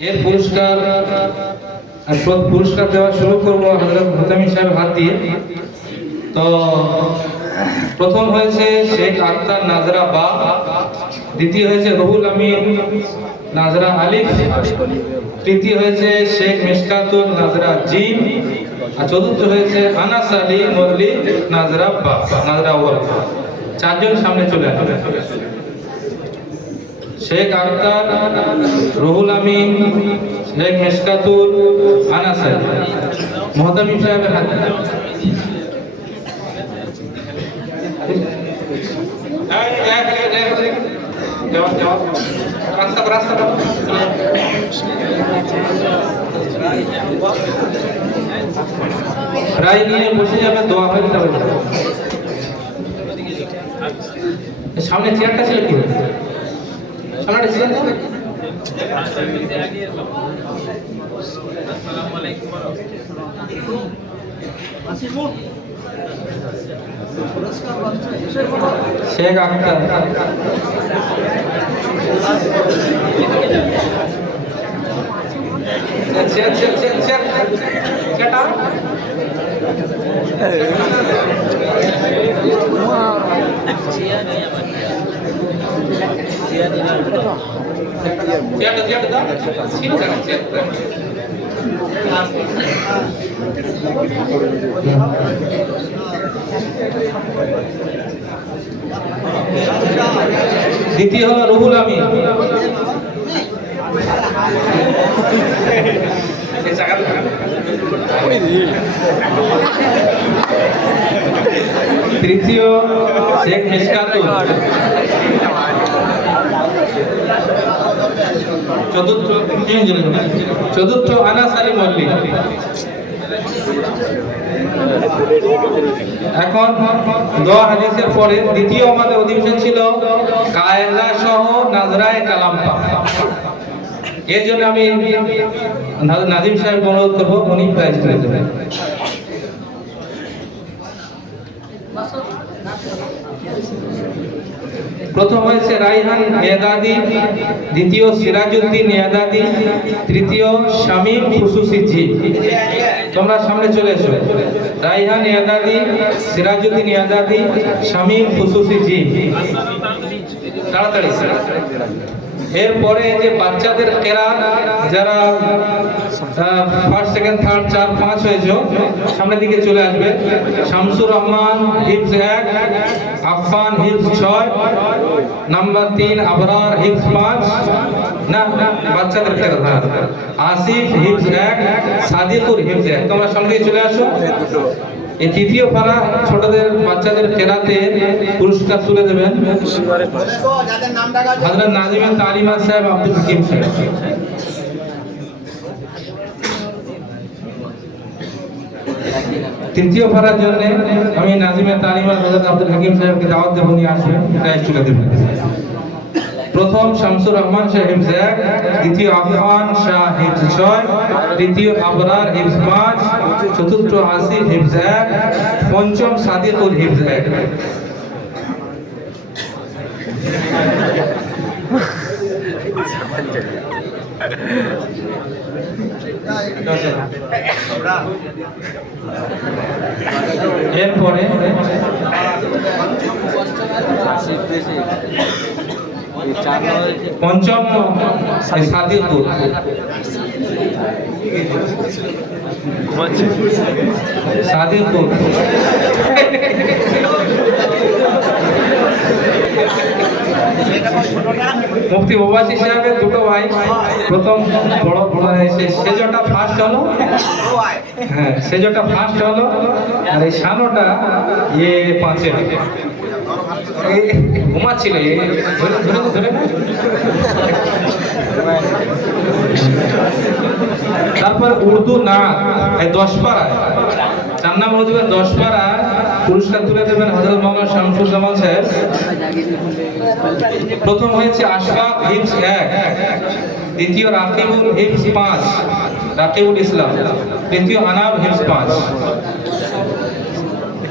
এর পুরস্কার পুরস্কার দেওয়া শুরু করব হজরত ভুতামি সাহেব হাত দিয়ে। তো প্রথম হয়েছে শেখ আক্তার নাজরা বা, দ্বিতীয় হয়েছে রুহুল আমিন নাজরা আলিফ, তৃতীয় হয়েছে শেখ মিসকাতুল নাজরা জিম আর চতুর্থ হয়েছে আনাস আলী মল্লি নাজরা বা, নাজরা ওয়াল। চারজন সামনে চলে আসবে। শেখ আক্তার, রুহুল আমিন, শেখ মিসকাতুল আলী। মোহতামিম সাহেবের হাতে। বসে যাবে, দোয়া সামনে চেয়ারটা ছিল কি? সামনে একটা চেয়ার ছিল? শেখ আক্তার চেয়ার চেয়ারটা দ্বিতীয় হলো রুহুল আমিন। এই জায়গাটা তৃতীয় শেখ মিসকাতুল চতুর্থ চতুর্থ আনাস আলী মল্লিক। এখন দোয়া হাদিসের পরে দ্বিতীয় আমাদের অধিবেশন ছিল কায়দা সহ নাজরায় কালাম পাক। এর জন্য আমি নাজিম সাহেব অনুরোধ করব, উনি প্রাইজ দেবেন। প্রথম হয়েছে রাইহান নেদাদি দ্বিতীয় সিরাজউদ্দিন নেদাদি তৃতীয় শামীম খুসুসিজি তোমরা সামনে চলে এসো। রাইহান ইয়াদাদি সিরাজউদ্দিন ইয়াদাদি শামীম খুসুসিজি তাড়াতাড়ি। এরপরে যে বাচ্চাদের কেরা যারা ফার্স্ট সেকেন্ড থার্ড চার, পাঁচ হয়েছে, সামনের দিকে চলে আসবে। শামসুর রহমান হিপস এক, আফফান হিপস ছয়, নাম্বার তিন, আবরার হিপস পাঁচ। না বাচ্চাদের কেরা হ্যাঁ আসিফ হিপস এক, সাদিকুর হিপস এক। তোমরা সামনে চলে আসো। এই তৃতীয় পাড়া ছোটদের বাচ্চাদের কেরাতে পুরস্কার তুলে দেবেন। হযরত নাজিমে, তালিমা সাহেব, আব্দুল হাকিম সাহেব। তৃতীয় পাড়ার জন্য আমি নাজিমে, তালিমা হযরত আব্দুল হাকিম সাহেবকে দাওয়াত দেব আসবেন, প্রাইজ তুলে দেবেন। প্রথম শামসুর রহমান শাহ হিফজ এক দ্বিতীয় আফফান শাহ হিফজ ছয় তৃতীয় আবরার হিফজ পাঁচ চতুর্থ আসিফ হিফজ এক পঞ্চম সাদিকুল হিফজ এক এরপরে পঞ্চম সাদিকুল সাদিকুল মুফতি ওবাসী সাহেবের দুটো ভাই, প্রথম বড় বড় সেজটা ফার্স্ট হলো। হ্যাঁ সেজটা ফার্স্ট হলো। আর এই সানোটা ইয়ে পাঁচে। ঘুমাচ্ছিল? তারপর উর্দু না। দশ পাড়া দশ পাড়া পুরস্কার তুলে দেবেন হজরত মোহাম্মদ শামসুর জামান সাহেব প্রথম হয়েছে আশফাক হিপস এক। দ্বিতীয় রাকিবুল হিপস পাঁচ। রাকিবুল ইসলাম। তৃতীয় আনাব হিপস পাঁচ।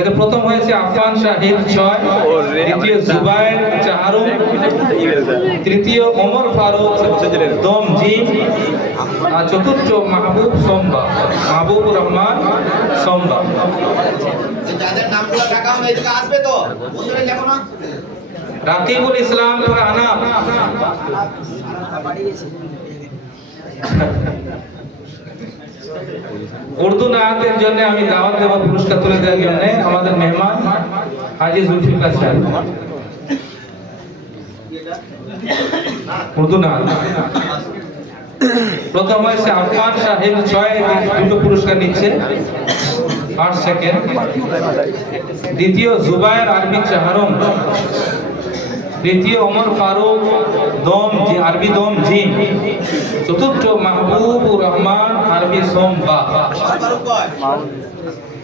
এতে প্রথম হয়েছে আফগান শাহিদ ছয় দ্বিতীয় জুবাইর চাহারুম তৃতীয় ওমর ফারুক দম জিম আর চতুর্থ মাহবুব সোমবা মাহবুব রহমান সোমবা যাদের নামগুলো টাকা হবে এদিকে আসবে তো? বসে দেখো না রাকিবুল ইসলাম আনা উর্দু নায়াতের জন্য আমি দাওয়াত দেব, পুরস্কার তুলে দেওয়ার জন্য আমাদের মেহমান হাজি জুলফিকার সাহেব উর্দু নায়াত প্রথম হয়েছে আফগান সাহেব ছয়, দুটো পুরস্কার নিচ্ছে। আট সেকেন্ড দ্বিতীয় জুবায়ের আরবি চাহারম। দ্বিতীয় ওমর ফারুক। দম জি আরবি দম জিম চতুর্থ মাহবুব রহমান আরবি সোম বা।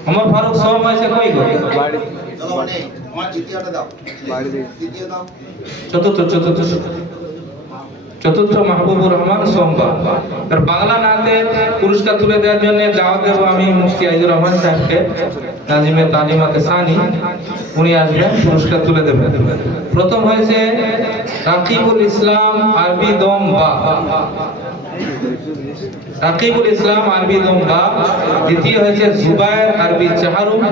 আমার ফারুক সোম হয়েছে কই গো? চতুর্থ চতুর্থ চতুর্থ মাহবুবুর রহমান সোমবার। আর বাংলা নাতে পুরস্কার তুলে দেওয়ার জন্য দাওয়াত দেবো আমি মুফতি আইজুর রহমান সাহেবকে, নাজিমে তালিমাতে সানি। উনি আসবেন, পুরস্কার তুলে দেবেন। প্রথম হয়েছে রাকিবুল ইসলাম আরবি দম বা। রাকিবুল ইসলাম আরবি বা। দ্বিতীয় হয়েছে জুবায়ের আরবি চাহারুম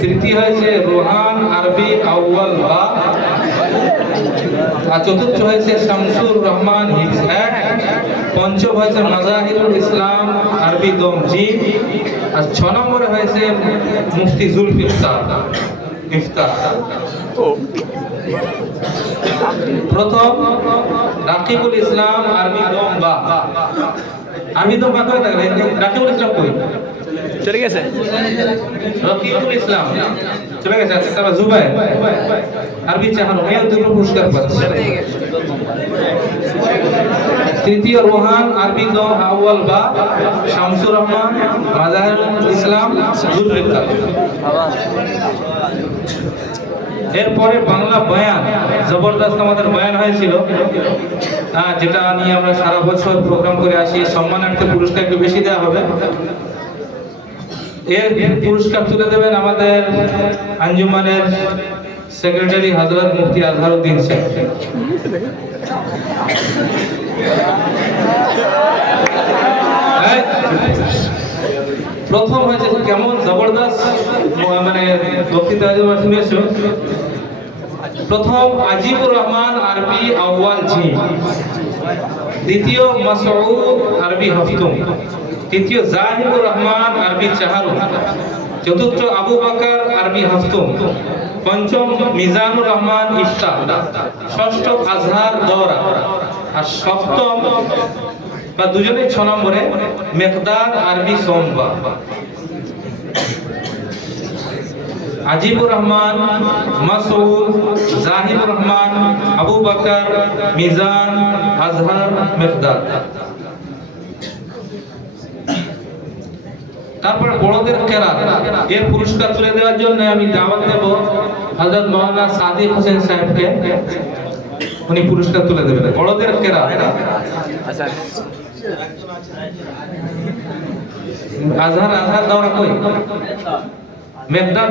তৃতীয় হয়েছে রোহান আরবি আউয়াল বা। আর চতুর্থ হয়েছে শামসুর রহমান এক। পঞ্চম হয়েছে মাজাহিরুল ইসলাম আরবি দম জি আর ছ নম্বরে হয়েছে মুফতি জুল ইফতার। প্রথম, রাকিবুল ইসলাম আরবি দম বা। আরবি দম বা রাকিবুল ইসলাম কই? চলে গেছে? চলে গেছে আচ্ছা তারপর জুবাই আরবি চাহানো মেয়েও দুটো পুরস্কার পাচ্ছে। তৃতীয় রোহান, আরবি দ, আউয়াল বা, শামসুর রহমান মাজাহিরুল ইসলাম, জুলফিকার। এরপরে বাংলা বয়ান, জবরদস্ত আমাদের বয়ান হয়েছিল। যেটা নিয়ে আমরা সারা বছর প্রোগ্রাম করে আসি। সম্মানার্থে পুরস্কার একটু বেশি দেওয়া হবে। এর পুরস্কার তুলে দেবেন আমাদের আঞ্জুমানের সেক্রেটারি হজরত মুফতি আজহারউদ্দিন শেখ প্রথম হয়েছে কেমন জবরদস্ত? মানে বক্তৃতা শুনেছো? প্রথম আজিবুর রহমান আরবি আউয়াল জি। দ্বিতীয় মাসউদ আরবি হফতুম। তৃতীয় জাহিবুর রহমান, আরবি চাহারু। চতুর্থ আবু বাকার, আরবি হফতুম। পঞ্চম মিজানুর রহমান ইফতা ষষ্ঠ আজহার দৌরা। আর সপ্তম বা দুজনেই ছ নম্বরে মেকদার আরবি সোমবা আজিবুর রহমান মাসুদ জাহিবুর রহমান, আবু বকর, মিজান, আজহার মেকদাদ তারপরে বড়দের কেরাত। এর পুরস্কার তুলে দেওয়ার জন্য আমি দাওয়াত দেব হযরত মাওলানা সাদিক হোসেন সাহেবকে। উনি পুরস্কার তুলে দেবেন। বড়দের কেরাত। আচ্ছা। আজহার আজহার দাওরা কই? মেঘদাদ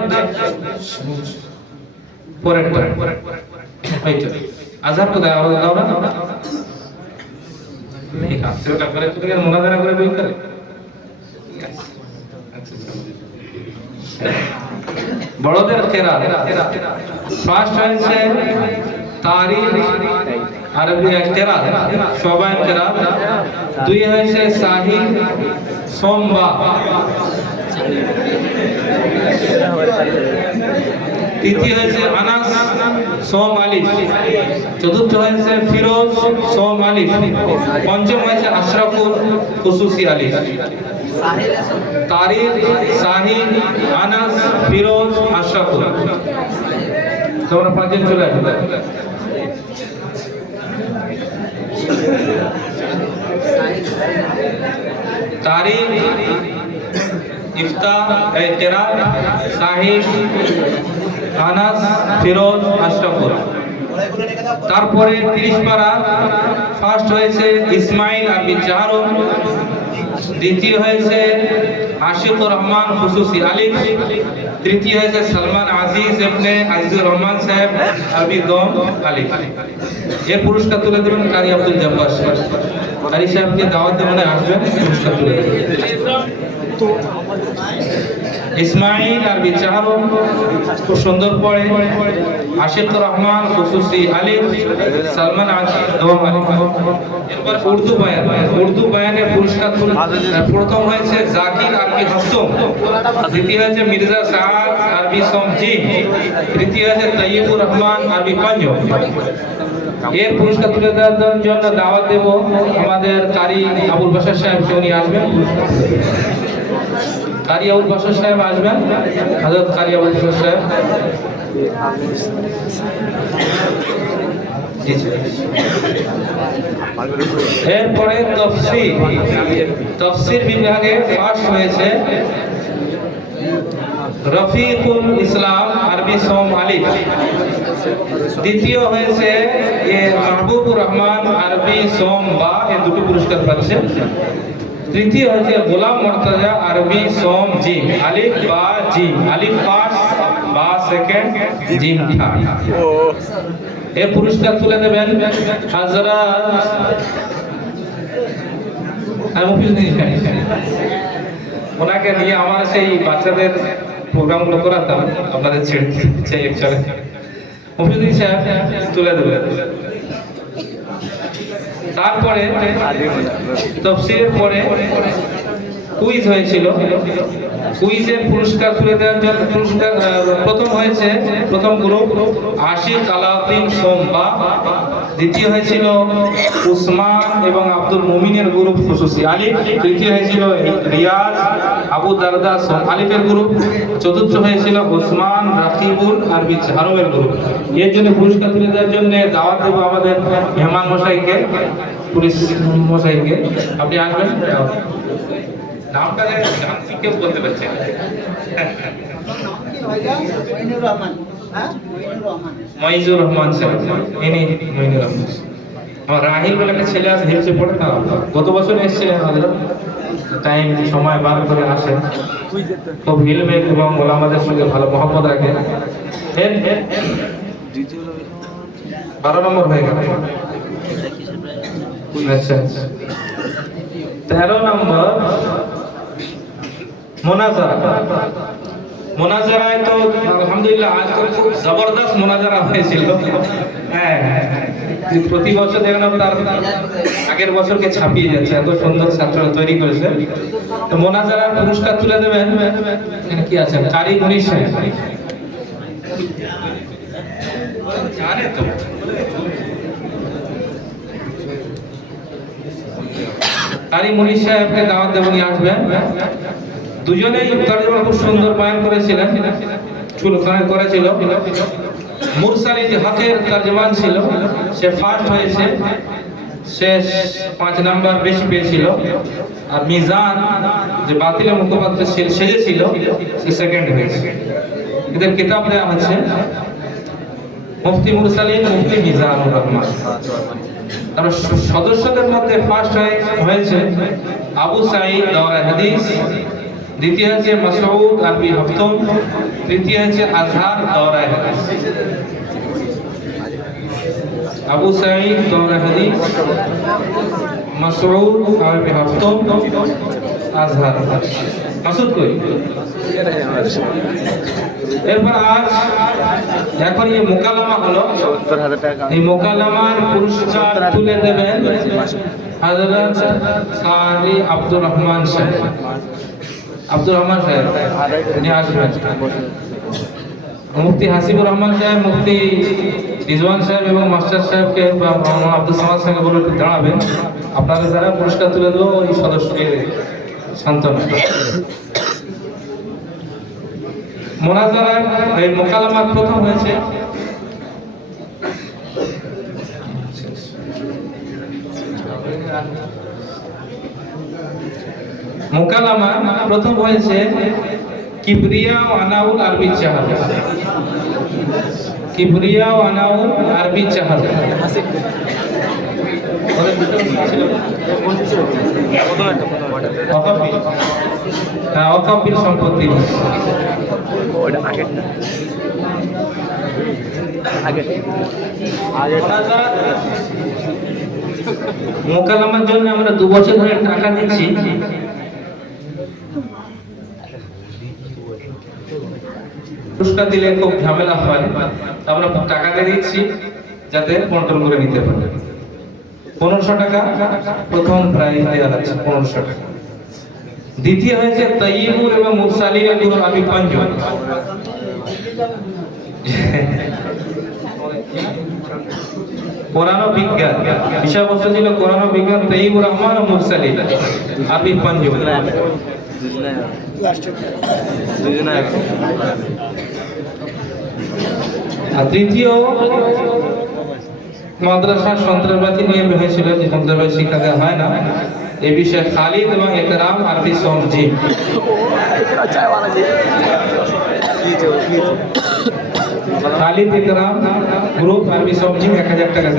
পরে। আজহার কোথায় দাওরা এই হাতে ওটা করে করে করে। বড়দের কেরা ফার্স্ট হয়েছে তারিখ, আরবি কেরা সবাই কেরা দুই হয়েছে সাহিল সোমবা তৃতীয় হয়েছে আনাস, সোম চতুর্থ হয়েছে ফিরোজ, সোম আলিফ। পঞ্চম হয়েছে আশরাফুল, খুসুসি আলিফ। তারিখ সাহিল আনাস, ফিরোজ, আশরাফুল। তোমরা পাঁচজন চলে আসবে তারিখ ইফতা এতেরাত সাহিব আনাস, ফিরোজ, আশরাফুল। তারপরে তিরিশ পারা ফার্স্ট হয়েছে ইসমাইল আরবি চাহারম দ্বিতীয় হয়েছে আশিকুর রহমান খুসুসি আলিফ তৃতীয় হয়েছে সালমান আজিজ এমনি আজিজুর রহমান সাহেব আবি দম আলিফ এ পুরস্কার তুলে দেবেন কারি আব্দুল জব্বার কারি সাহেবকে দাওয়াত দেবেন আসবেন, পুরস্কার তুলে দেবেন। ইসমাইল আরবি চাহারম খুব সুন্দর পড়ে আশিকুর রহমান, খুসুসি আলিফ সালমান এরপর উর্দু বয়ান। উর্দু বয়ানের পুরস্কার প্রথম হয়েছে জাকির আরবি হাসম। দ্বিতীয় হয়েছে মির্জা সাহাদ আরবি সমজি তৃতীয় হয়েছে তৈয়বুর রহমান আরবি পঞ্জ এর পুরস্কার তুলে দেওয়ার জন্য দাওয়াত দেব আমাদের কারি আবুল বাসার সাহেব উনি আসবেন। কারি আবুল বাসার সাহেব আসবেন। হজরত কারিয়াউল বাসার সাহেব। এরপরে তফসির। তফসির বিভাগে ফার্স্ট হয়েছে রফিকুল ইসলাম আরবি সোম আলিফ। দ্বিতীয় হয়েছে মাহবুবুর রহমান আরবি সোম বা এ দুটো পুরস্কার পাচ্ছে। তৃতীয় হয়েছে গোলাম মর্তাজা আরবি সোম জিম আলিফ বা জিম আলিফ ফার্স্ট বা সেকেন্ড জিম ও এর পুরস্কার তুলে দেবেন হাজরা নেই ওনাকে নিয়ে আমার সেই বাচ্চাদের প্রোগ্রামগুলো করাতাম, আপনাদের ছেড়ে চাই একচুয়ালি মুফিজুদ্দিন সাহেব তুলে দেবেন। তারপরে তফসিলের পরে কুইজ হয়েছিল। কুইজে পুরস্কার তুলে দেওয়ার জন্য পুরস্কার প্রথম হয়েছে, প্রথম গ্রুপ আশি আলাউদ্দিন সোমবা দ্বিতীয় হয়েছিল উসমান এবং আব্দুল মুমিনের গ্রুপ খুশুসি আলী। তৃতীয় হয়েছিল রিয়াজ আবু দারদা আলিফের গ্রুপ চতুর্থ হয়েছিল ওসমান রাকিবুল আরবি হারমের গ্রুপ। এর জন্য পুরস্কার তুলে দেওয়ার জন্য দাওয়াত দেবো আমাদের মেহমান মশাইকে পুলিশ মশাইকে। আপনি আসবেন? নামটা জানছি কেউ বলতে পারছে না। রহমান। হ্যাঁ? ইনি রহমান। আমার রাহিল বলে একটা ছেলে আছে হিলসে পড়ে গত বছর এসেছিলেন আমাদের। টাইম সময় বার করে আসেন। খুব হিলমে এবং ওলামাদের সঙ্গে ভালো মহব্বত রাখে বারো নম্বর হয়ে গেল। আচ্ছা আচ্ছা। তেরো নম্বর মোনাজারা। মোনাজারায় তো আলহামদুলিল্লাহ আজ তো খুব জবরদস্ত মোনাজারা হয়েছিল। হ্যাঁ হ্যাঁ, হ্যাঁ। প্রতি বছর দেখলাম তার আগের বছরকে ছাপিয়ে যাচ্ছে, এত সুন্দর ছাত্ররা তৈরি করেছে। তো মোনাজারার পুরস্কার তুলে দেবেন? কি আছেন কারি সাহেব জানে তো। কারি মনীষ সাহেবকে দাওয়াত দেবো নিয়ে আসবেন। দুজনেই তর্জমা খুব সুন্দর বয়ান করেছিলেন। চুল করেছিল। মুরসালি যে হকের তর্জমান ছিল। সে ফার্স্ট হয়েছে। সে পাঁচ নাম্বার বেশি পেয়েছিল। আর মিজান যে বাতিলের মুখপাত্র ছিল সেজেছিল সে সেকেন্ড হয়েছে। এদের কিতাব দেওয়া হচ্ছে মুফতি মুরসালিন, মুফতি মিজানুর রহমান। তারপর সদস্যদের মধ্যে ফার্স্ট হয়েছে আবু সাঈদ দাওরা হাদিস। দ্বিতীয় হচ্ছে মাসউদ আরবি হফতুম তৃতীয় হচ্ছে আজহার দাওরা হাদিস। আবু সাঈদ দাওরা হাদিস। মাসউদ আরবি হফতুম আজহার। মাসুদ কই? এরপর আজ এখন এই মোকালামা হলো। এই মোকালামার পুরস্কার তুলে দেবেন হযরত সাদি আব্দুর রহমান সাহেব। আব্দুর রহমান সাহেব, উনি আসবেন। মুফতি হাসিবুর রহমান সাহেব, মুফতি রিজওয়ান সাহেব এবং মাস্টার সাহেবকে বা আব্দুল সামাদ সাহেবকে বলে একটু দাঁড়াবেন আপনাদের দ্বারা পুরস্কার তুলে দেবো ওই সদস্যকে সান্ত্বনা। মোনাজারায় এই মোকালামার প্রথম হয়েছে। মোকালামা প্রথম হয়েছে কিবরিয়া ও আনাউল আরবি চাহাদ কিবরিয়া ও আনাউন আরবি। অকাপিল হ্যাঁ সম্পত্তি। মোকালামার জন্য আমরা দু বছর ধরে টাকা দিচ্ছি। পুরস্কার দিলে খুব ঝামেলা হয়। আমরা টাকা দিয়ে দিচ্ছি যাতে কন্ট্রোল করে নিতে পারে। পনেরোশো টাকা, প্রথম প্রাইজ দেওয়া হচ্ছে পনেরোশো টাকা। দ্বিতীয় হয়েছে তৈবুর এবং মুরসালিনের গুরু আবি পঞ্জম কোরআন বিজ্ঞান। বিষয়বস্তু ছিল কোরআন বিজ্ঞান তৈবুর রহমান ও মুরসালিন দুজনে দুজনে আর তৃতীয় মাদ্রাসা সন্ত্রাসবাদী নিয়ে হয়েছিল, যে সন্ত্রাসবাদী শিক্ষা দেওয়া হয় না। এ বিষয়ে খালিদ এবং একরাম আরফি সরজি খালিদ, একরাম, গ্রুপ আরফি সবজি এক হাজার টাকা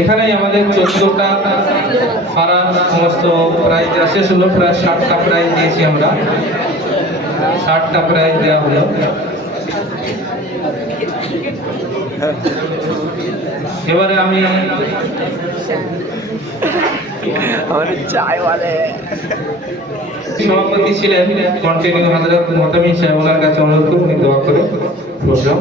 এখানেই আমাদের চোদ্দটা ফারা সমস্ত প্রাইজ দেওয়া শেষ হলো, প্রায় ষাটটা প্রাইজ দিয়েছি আমরা। ষাটটা প্রাইজ দেওয়া হলো। এবারে আমি সভাপতি ছিলেন কন্টিনিউ হাজার মোতামিন সাহেব ওনার কাছে অনুরোধ করুন দোয়া করে প্রোগ্রাম